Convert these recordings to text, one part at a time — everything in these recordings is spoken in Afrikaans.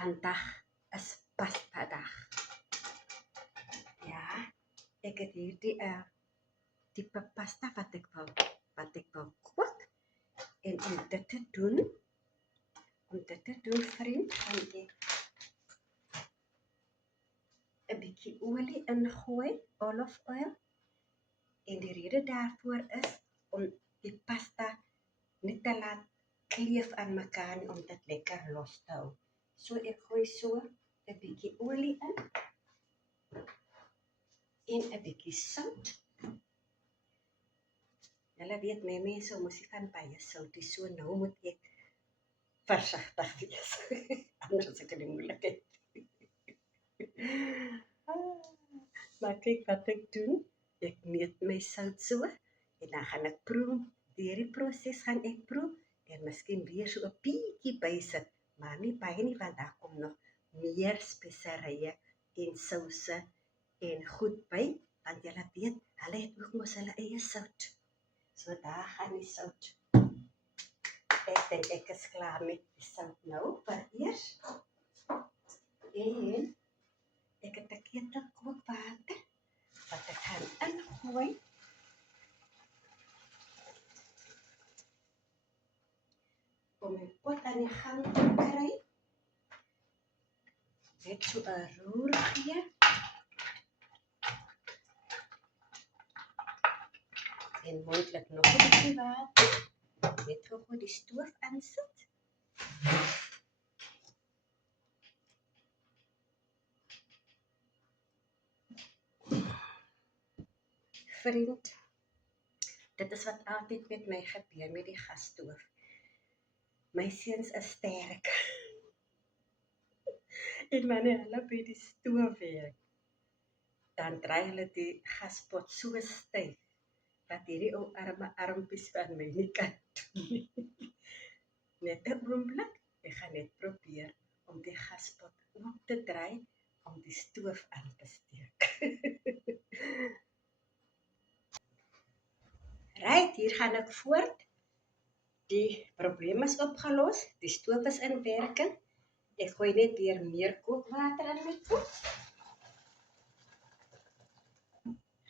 Vandag is pastadag. Ja, ek het hierdie tipe pasta wat ek wil kook. En om dit te doen, vriend, gaan ek 'n bietjie olie ingooi, olive oil. En die rede daarvoor is om die pasta nie te laat kleef aan mekaar nie, om dit lekker los te hou. So ek gooi so 'n bietjie olie in en 'n bietjie sout. Julle weet my mense mos nie van baie sout nie, so nou moet ek versigtig wees. Anders ek in die moeilikheid. Maar kyk wat ek doen. Ek meet my sout so en dan gaan ek proe. Deur die proses gaan ek proe en miskien weer so 'n bietjie bysit, maar nie baie nie, want daar kom nog meer speserye en souse en goed by, want julle weet, hulle het ook mos hulle eie sout. So daar gaan die sout. Ek dink ek is klaar met die sout nou vir eers. En ek het 'n ketel kookwater wat ek gaan ingooi. Om my pot aan die gang te kry. Net so 'n roer gee. En moontlik nog 'n bietjie water. Net gou die stoof aansit. Vriend, dit is wat altyd met my gebeur met die gasstoof. My seuns is sterk. En wanneer hulle by die stoof werk, dan draai hulle die gaspot so styf, dat hierdie ou armpies van my nie kan doen nie. Net 'n oomblik, ek gaan net probeer om die gaspot oop te draai, om die stoof aan te steek. Right, hier gaan ek voort. Die probleem is opgelos, die stoof is in werking. Ek gooi net weer meer kookwater in my pot.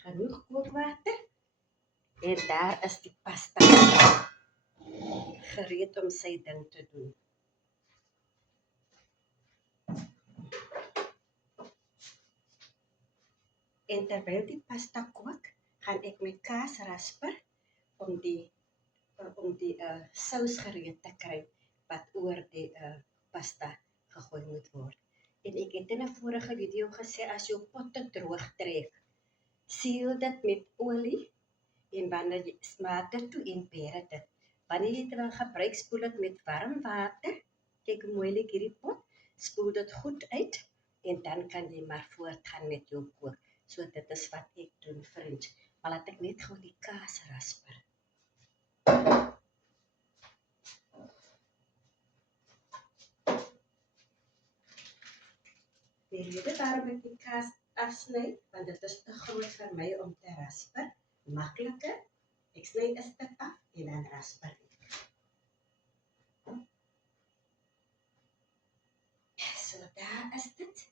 Genoeg kookwater. En daar is die pasta gereed om sy ding te doen. En terwyl die pasta kook, gaan ek my kaas rasper om die sous gereed te kry wat oor die pasta gegooi moet word. En ek het in 'n vorige video gesê, as jou pot te droog trek, seël dit met olie en wanneer jy smaak dit toe en bere dit. Wanneer jy dit wil gebruik, spoel dit met warm water. Kyk hoe mooi lyk hierdie pot. Spoel dit goed uit en dan kan jy maar voortgaan met jou kook. So dit is wat ek doen, vriend. Maar laat ek net gou die kaas rasper. Die rede waarom ek die kaas afsny, want dit is te groot vir my om te rasper. Makliker. Ek sny 'n stuk af en dan rasper ek. So daar is dit.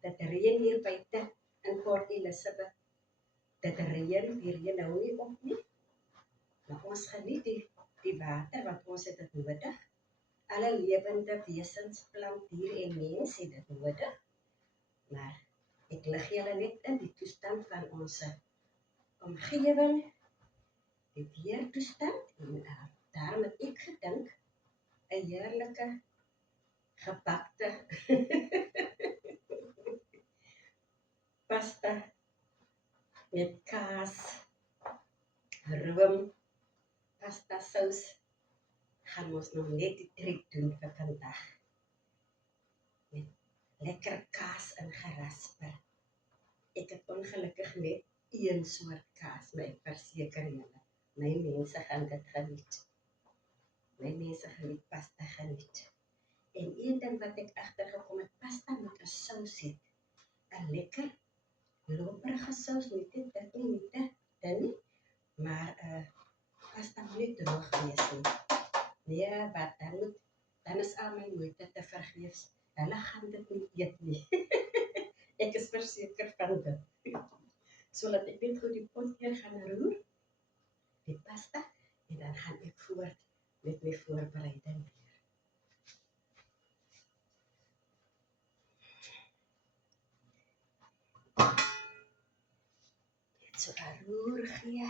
Dit reën hier buite in Port Elizabeth. Dit reën nou nie op nie. Maar ons geniet die water, want ons het dit nodig. Alle lewende wesens, plant, dier en mens het dit nodig. Maar ek lig julle net in die toestand van ons omgewing, die weertoestand, en daarom het ek gedink, 'n heerlike gebakte pasta met kaas, room, pasta sous, gaan ons nog net die treat doen vir vandag. Met lekker kaas ingerasper. Ek het ongelukkig net een soort kaas, maar ek verseker julle, my mense gaan dit geniet. My mense geniet pasta geniet. En een ding wat ek agtergekom het, pasta met 'n sous het. 'n Lekker loperige sous, nie te dik nie te dun nie, maar pasta moet nie droog wees nie. Nee, wat dan is al my moeite te vergeefs. Hulle gaan dit nie eet nie. Ek is verseker van dit. So laat ek net gou die pot hier gaan roer, die pasta, en dan gaan ek voort met my voorbereiding weer. Net so 'n roer gee,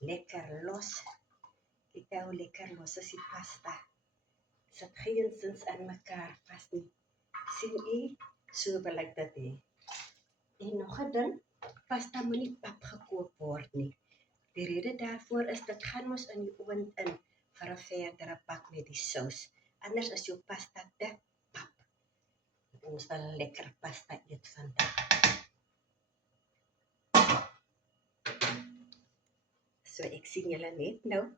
lekker los. Kyk hoe lekker los is die pasta. Sit geensins aan mekaar vas nie. Sien u, so wil ek dit hê. En nog 'n ding, pasta moet nie pap gekook word nie. Die rede daarvoor is dit gaan mos in die oond in vir 'n verdere pak met die sous. Anders is jou pasta te pap. Ons wil lekker pasta eet vandag. So ek sien julle net nou.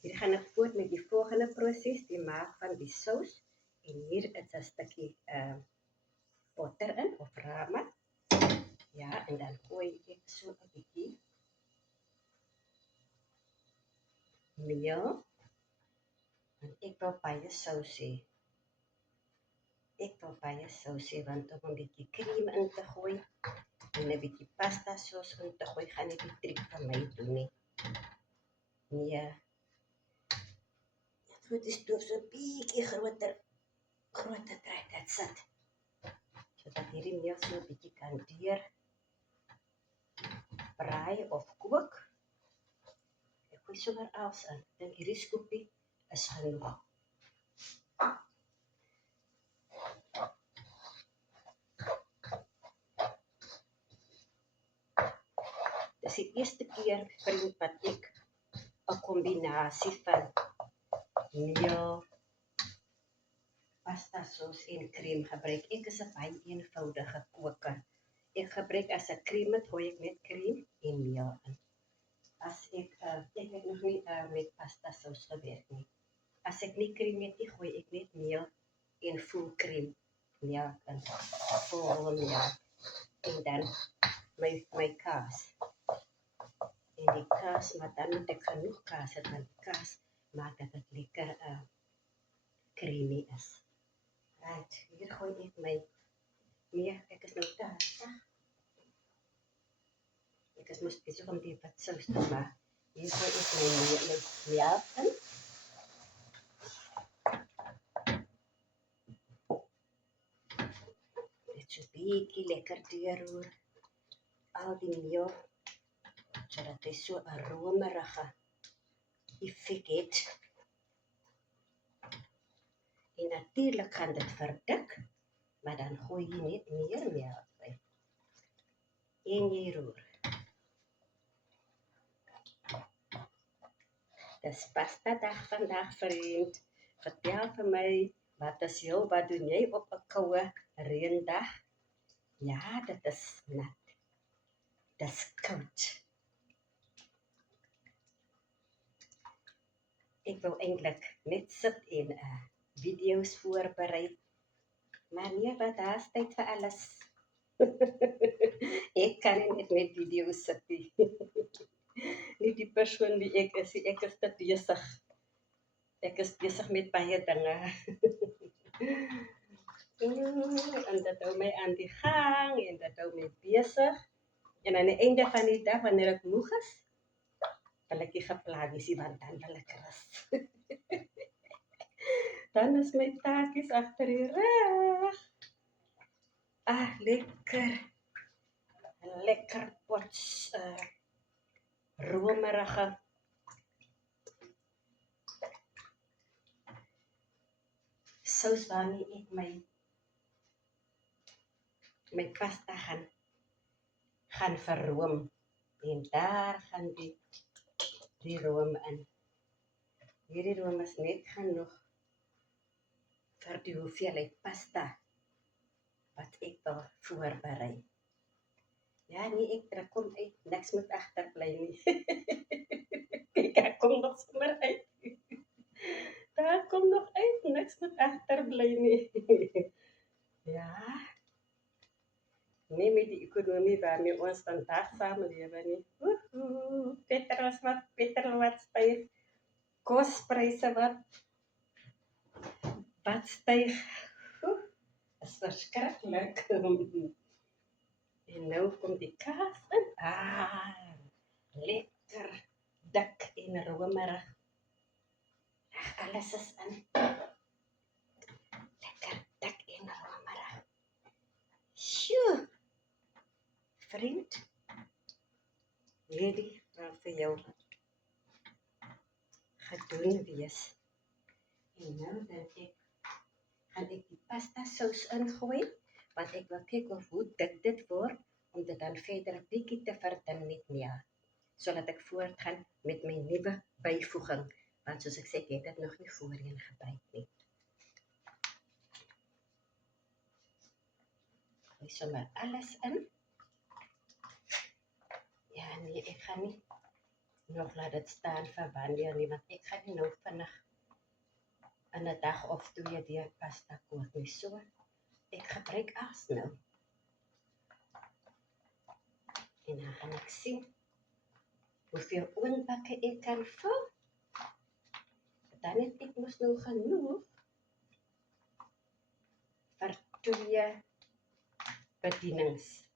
Hier gaan ek voort met die volgende proses, die maak van die sous. En hier is 'n stukkie botter in of rama. Ja, en dan gooi ek so 'n bietjie meel. En ek wil baie sous hê. Want om 'n bietjie cream in te gooi en 'n bietjie pasta sauce in te gooi, gaan nie die triek vir my doen nie. Nee. Dit moet die stoof so 'n bietjie groter trek, that's it. Sodat hierdie meel so 'n bietjie kan deur braai of kook. Ek gooi sommer alles in. Ek dink hierdie skoepie is genoeg. Dis die eerste keer vriend wat ek 'n kombinasie van meel, pasta sauce en crème gebruik. Ek is 'n baie eenvoudige koker. Ek gebruik as 'n crème, gooi ek net crème en meel in. As ek het nog nie met pasta sauce gewerk nie. As ek nie crème het nie, gooi ek net meel en full crème meel in. Vol meel. En dan my kaas. En die kaas, maar dan moet ek genoeg kaas hê, want die kaas maak dat dit lekker creamy is. Right, hier gooi ek my, nee, ek is nou te hastig. Ek is mos besig om die wat sous te maak. Hier gooi ek my meel in. Dit so bietjie lekker deurroer. Al die meel, sodat hy so 'n romerige effek het. En natuurlik gaan dit verdik, maar dan gooi jy net meer meel by. En jy roer. Dis pasta dag vandag, vriend. Vertel vir my, wat doen jy op 'n koue reendag? Ja, dit is nat. Dis koud. Ek wou eintlik net sit en video's voorberei. Maar nee, wat daar's tyd vir alles. Ek kan nie met video's sit nie. Nie die persoon wie ek is te besig. Ek is besig met baie dinge. En dit hou my aan die gang en dit hou my besig. En aan die einde van die dag, wanneer ek moeg is, wil ek nie geplaag is, want dan wil ek rus. Dan is my taakies agter die rug. Lekker pots romerige sous waarmee ek my pasta gaan verroom. En daar gaan die room in. Hierdie room is net genoeg vir die hoeveelheid pasta wat ek wil voorberei. Ja, nee, ek kom uit. Niks moet agterbly nie. Ek kom nog sommer uit. Daar kom nog uit. Niks moet agterbly nie. Ja. Nee, met die ekonomie waarmee ons vandag saamlewe nie. Petrol wat styg. Kospryse wat styg. Is verskriklik. En nou kom die kaas in. Lekker dik en romerig. Alles is in. Lekker dik en romerig. Sjoe. Vriend. Hierdie gaan vir jou gedoen wees. En nou dink ek, gaan ek die pasta sous ingooi, want ek wil kyk of hoe dik dit word, om dit dan verder 'n bietjie te verdun met meel, sodat ek voortgaan met my nuwe byvoeging, want soos ek sê, ek het dit nog nie voorheen gebruik nie. Gooi sommer alles in. Ja, nee, ek gaan nie nog laat dit staan vir wanneer nie, want ek gaan nie nou vinnig in 'n dag of 2 deur pasta kook nie. So, ek gebruik as nou. En dan gaan ek sien hoeveel oonbakke ek kan vul. Dan het ek mos nou genoeg vir 2 bedienings.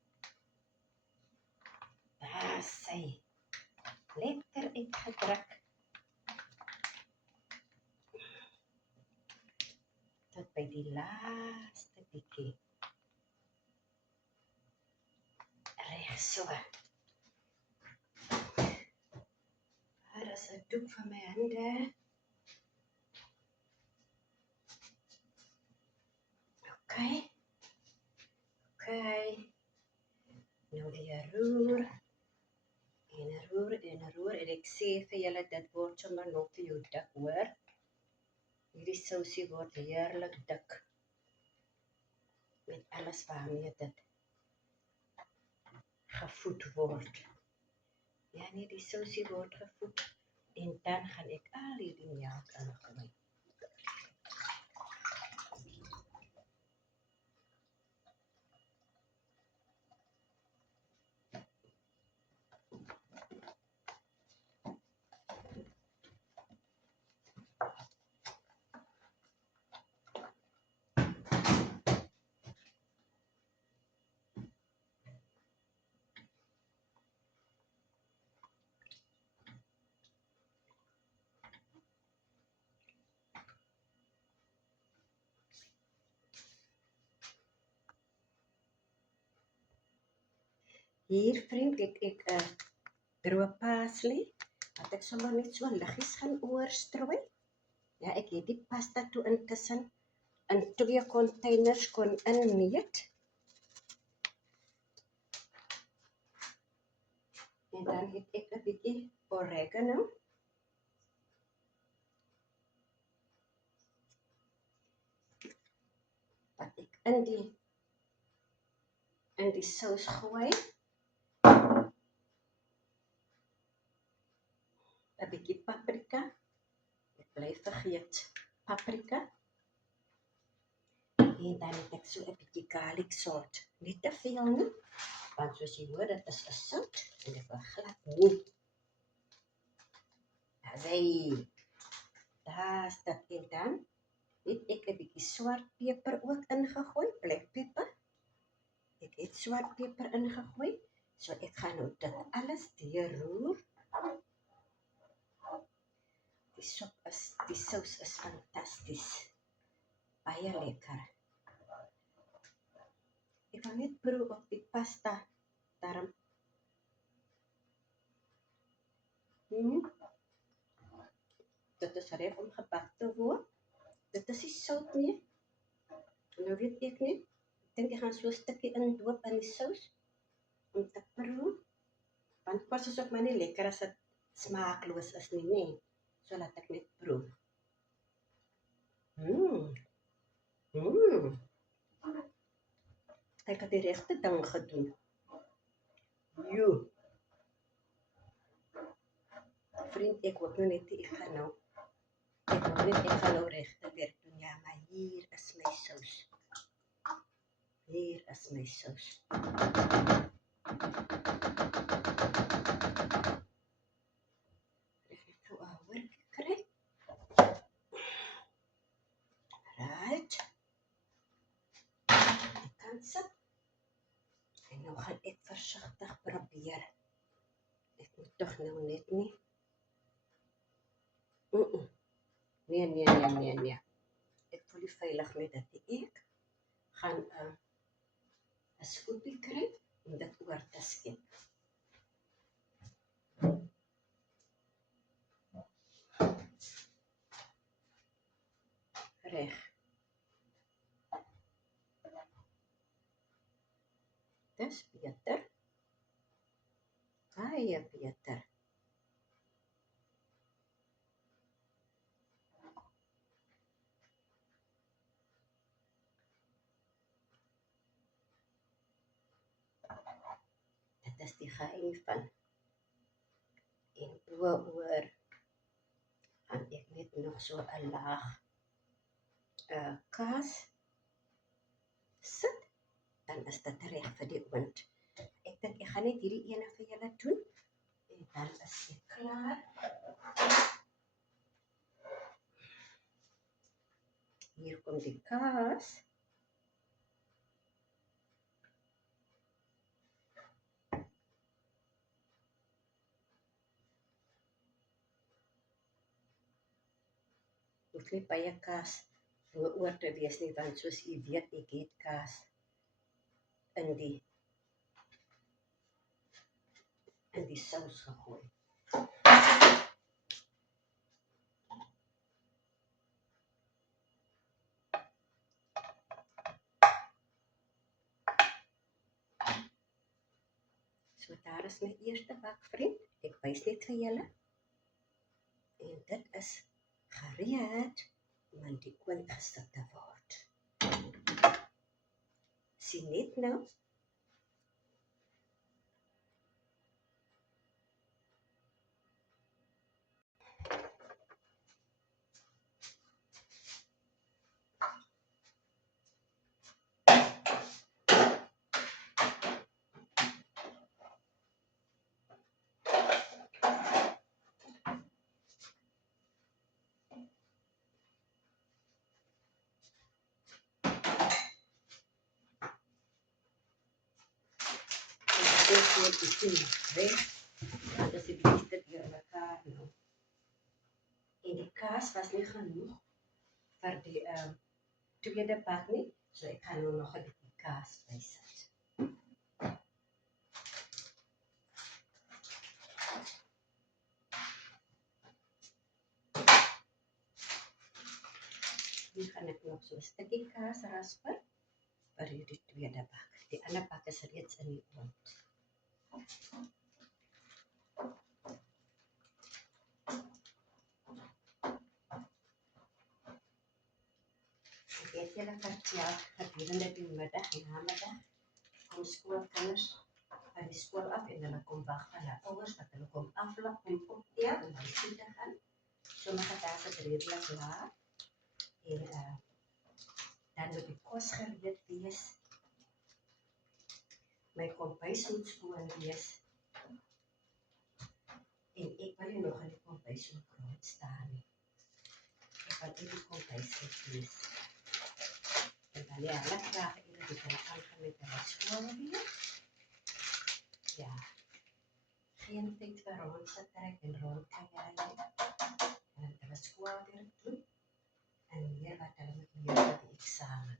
Daar sy. Lekker uitgedruk. Tot by die laaste bietjie. Reg so. Daar is 'n doek vir my hande. Okay. Nou weer roer. En roer. En ek sê vir julle, dit word sommer nog vir jou dik, hoor. Hierdie sousie word heerlik dik. Met alles waarmee dit gevoed word. Ja, nee, die sousie word gevoed. En dan gaan ek al hierdie melk ingooi. Hier, vriend, ek droë parsley, wat ek sommer net so liggies gaan oorstrooi. Ja, ek het die pasta toe intussen in 2 containers kon inmeet. En dan het ek 'n bietjie oregano. Wat ek in die sous gooi. 'n bietjie paprika. Ek bly vergeet paprika. En dan het ek so 'n bietjie garlic salt. Nie te veel nie, want soos jy hoor, dit is 'n sout en ek wil glad nie. Asai. Daar's dit. En dan het ek 'n bietjie swart peper ook ingegooi, black pepper. Ek het swart peper ingegooi, so ek gaan nou dit alles deurroer. Die sous is fantasties. Baie lekker. Ek wil net proe of die pasta daarom. Dit is reg om gebak te word. Dit is nie sout nie. Nou weet ek nie. Ek dink ek gaan so 'n stukkie indoop in die sous om te proe. Want kos is ook maar nie lekker as dit smaakloos is nie, nee. So laat ek net proe. Ek het die regte ding gedoen. Jo. Vriend, ek hoop nou net ek gaan nou regte werk doen. Ja, maar hier is my sous. Hier is my sous. Ek het nou al werk gekry. Right. Ek kan sit. En nou gaan ek versigtig probeer. Ek moet tog nou net nie. Nee. Ek voel nie veilig met dit. Ek gaan 'n skoepie kry om dit oor te skep. Reg. Dis beter. Baie beter. Dit is die geheim van. En oor gaan ek net nog so 'n laag kaas sit. Dan is dit reg vir die oond. Ek dink ek gaan net hierdie ene vir julle doen. En dan is ek klaar. Hier kom die kaas. Hoef nie baie kaas oor te wees nie, want soos u weet, ek het kaas in die sous gegooi. So daar is my eerste bak, vriend. Ek wys net vir julle. En dit is gereed om in die oond gesit te word. Sien net nou. Dit word gesien, reg? Dat is die beste deur mekaar nou. En die kaas was nie genoeg vir die tweede bak nie, so ek gaan nou nog 'n bietjie kaas bysit. Hier gaan ek nog so 'n stukkie kaas rasper vir hierdie tweede bak. Die ander bak is reeds in die oond. Ek het julle vertel gedurende die middag en namiddag kom skoolkinders van die skool af en hulle kom wag van hulle ouers dat hulle kom aflaai en optel en huis toe te gaan. Sommige dae is dit redelik laat en dan moet die kos gereed wees. My kombuis moet skoon wees. En ek wil nie nog in die kombuis so groot staan nie. Ek wil nie die kombuis wees. En dan ja, hulle graag eerder die hulle aangaan met hulle skool weer. Ja, geen tyd vir rondsit en rondkuier nie. En hulle skool weer doen. En meer wat hulle moet leer vir die eksamen.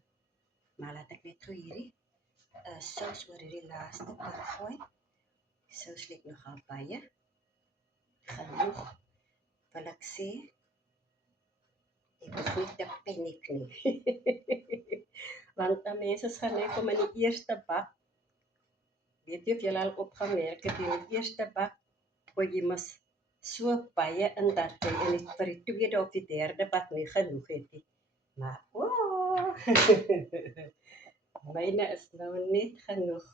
Maar laat ek net gou hierdie sous oor hierdie laaste pak gooi. Die sous lyk nogal baie. Genoeg, wil ek sê. Ek hoef nie te paniek nie. Want dan mense gaan net kom in die eerste bak. Weet jy of julle al opgemerk het, in die eerste bak, gooi jy mos so baie in dat jy vir die tweede of die derde bak nie genoeg het nie. Maar, myne is nou net genoeg.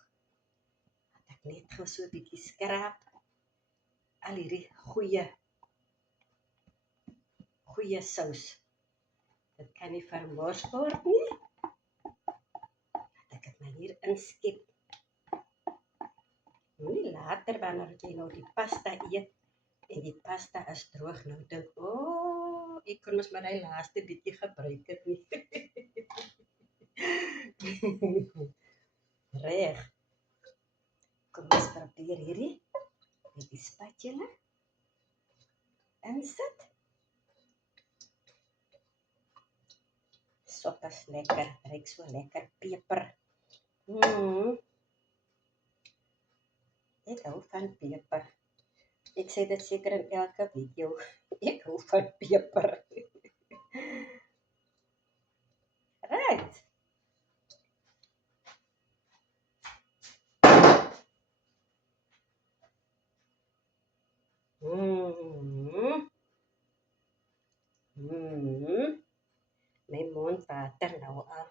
Dat ek net gou so 'n bietjie skraap. Al hierdie goeie sous. Dit kan nie vermors word nie. Laat ek dit maar hier inskep. Moenie later wanneer jy nou die pasta eet en die pasta is droog nou dink, ek kon mos maar die laaste bietjie gebruik het nie. Reg. Kom ons probeer hierdie met die spatula insit. Sop is lekker, ruik so lekker peper. Ek hou van peper. Ek sê dit seker in elke video. Ek hou van peper. Right. My mond water nou al.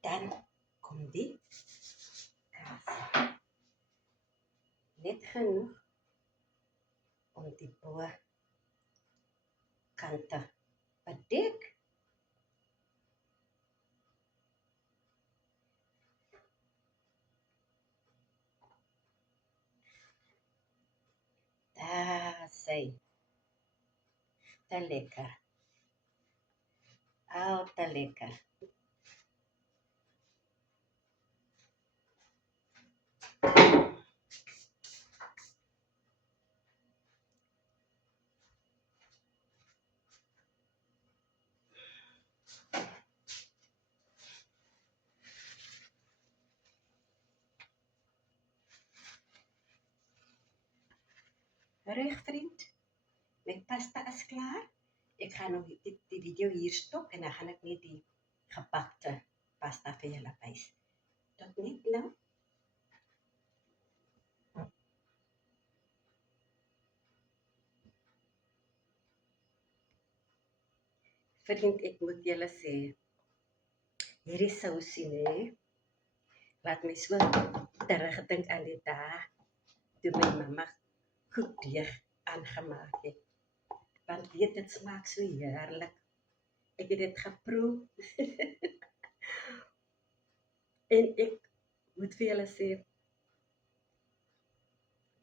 Dan kom die kaas. Net genoeg om die bo-kante bedek. Daar sê. Te lekker. Al te lekker. Reg vriend, my pasta is klaar. Ek gaan nou die video hier stop en dan gaan ek net die gebakte pasta vir julle wys. Tot net nou. Vriend, ek moet julle sê, hierdie sousie nee, laat my so terugdink aan die dae toe my mamma koekdeeg aangemaak het. Want weet, dit smaak so heerlik. Ek het dit geproe. En ek moet vir julle sê,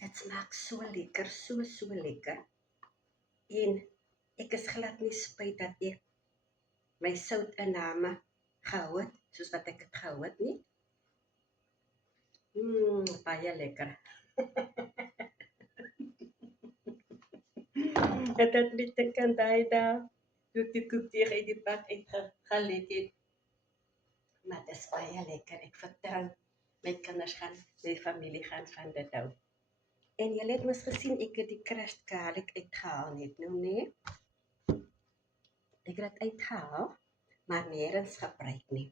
dit smaak so lekker, so lekker. En ek is glad nie spyt dat ek my soutinname gehou het, soos wat ek het gehou het nie. Baie lekker. Het dit met die kandai daar, toe die koekdeeg uit die bak uitgelek het. Maar dit is baie lekker, ek vertrou, my kinders gaan, my familie gaan van dit hou. En julle het mos gesien, ek het die crushed garlic uitgehaal net nou, nee. Ek het dit uitgehaal, maar nêrens gebruik nie.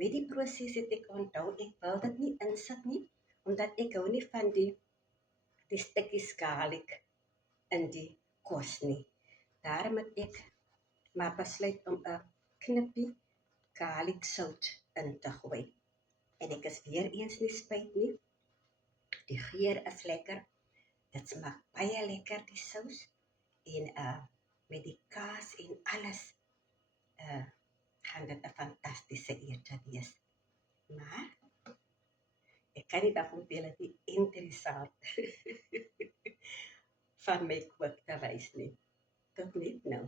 Met die proses het ek onthou, ek wil dit nie insit nie, omdat ek hou nie van die stukkies garlic in die kos nie. Daarom het ek maar besluit om 'n knippie garlic sout in te gooi. En ek is weer eens nie spyt nie. Die geur is lekker. Dit smaak baie lekker, die sous. En met die kaas en alles gaan dit 'n fantastiese ete wees. Maar ek kan nie daarom julle die interessant van my kook te wys nie. Tot net nou.